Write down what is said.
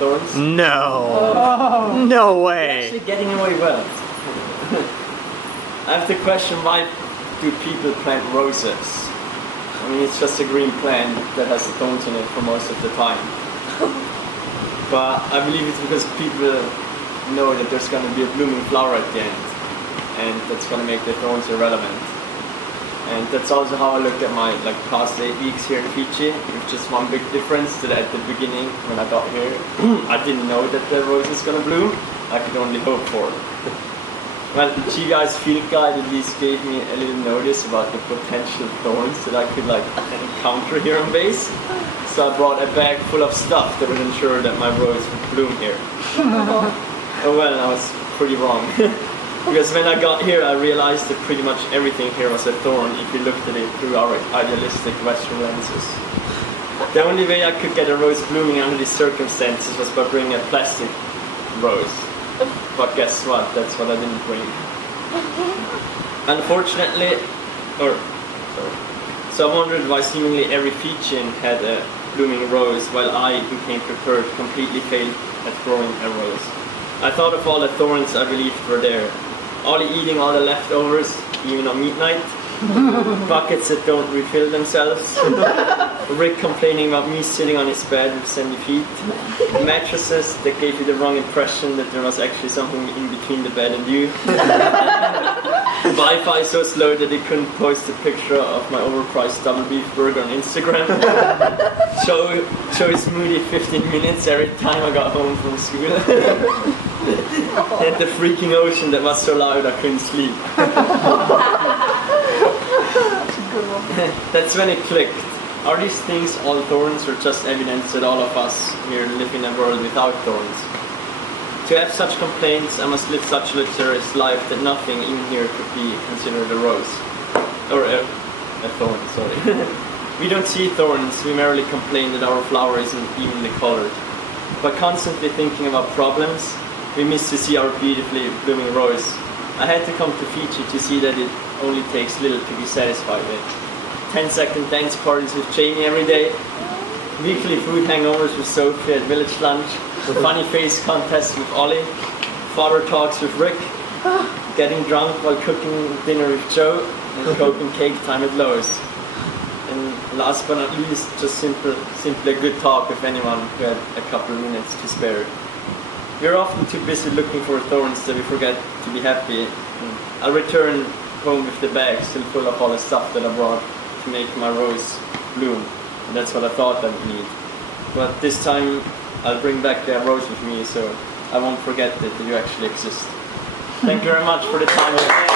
thorns. No. Oh. No way. Actually getting away well. I have to question, why do people plant roses? I mean, it's just a green plant that has thorns in it for most of the time. But I believe it's because people know that there's going to be a blooming flower at the end, and that's going to make the thorns irrelevant. And that's also how I looked at my past 8 weeks here in Fiji, with just one big difference, that at the beginning when I got here I didn't know that the rose is going to bloom. I could only hope for it. Well, the G-Guys field guide at least gave me a little notice about the potential thorns that I could encounter here on base. So I brought a bag full of stuff that would ensure that my rose would bloom here. Oh well, I was pretty wrong. Because when I got here I realized that pretty much everything here was a thorn if you looked at it through our idealistic Western lenses. The only way I could get a rose blooming under these circumstances was by bringing a plastic rose. But guess what? That's what I didn't bring. Unfortunately, so I wondered why seemingly every Fijian had a blooming rose, while I, who came prepared, completely failed at growing a rose. I thought of all the thorns I believed were there. Ollie eating all the leftovers, even on midnight. Buckets that don't refill themselves. Rick complaining about me sitting on his bed with sandy feet. Mattresses that gave you the wrong impression that there was actually something in between the bed and you. Wi-Fi so slow that they couldn't post a picture of my overpriced double beef burger on Instagram. Show a smoothie 15 minutes every time I got home from school. And the freaking ocean that was so loud I couldn't sleep. That's when it clicked. Are these things all thorns, or just evidence that all of us here live in a world without thorns? To have such complaints, I must live such a luxurious life that nothing in here could be considered a rose. Or a thorn, sorry. We don't see thorns, we merely complain that our flower isn't evenly colored. By constantly thinking about problems, we miss to see our beautifully blooming rose. I had to come to Fiji to see that it only takes little to be satisfied with. 10-second dance parties with Jamie every day, weekly food hangovers with Sophie at village lunch, funny face contests with Ollie, father talks with Rick, getting drunk while cooking dinner with Joe, and Coke and cake time at Lowe's. And last but not least, just simply a good talk with anyone who had a couple of minutes to spare. We're often too busy looking for thorns that we forget to be happy. I'll return home with the bag still full of all the stuff that I brought to make my rose bloom. And that's what I thought I would need. But this time I'll bring back the rose with me, so I won't forget that you actually exist. Thank you very much for the time.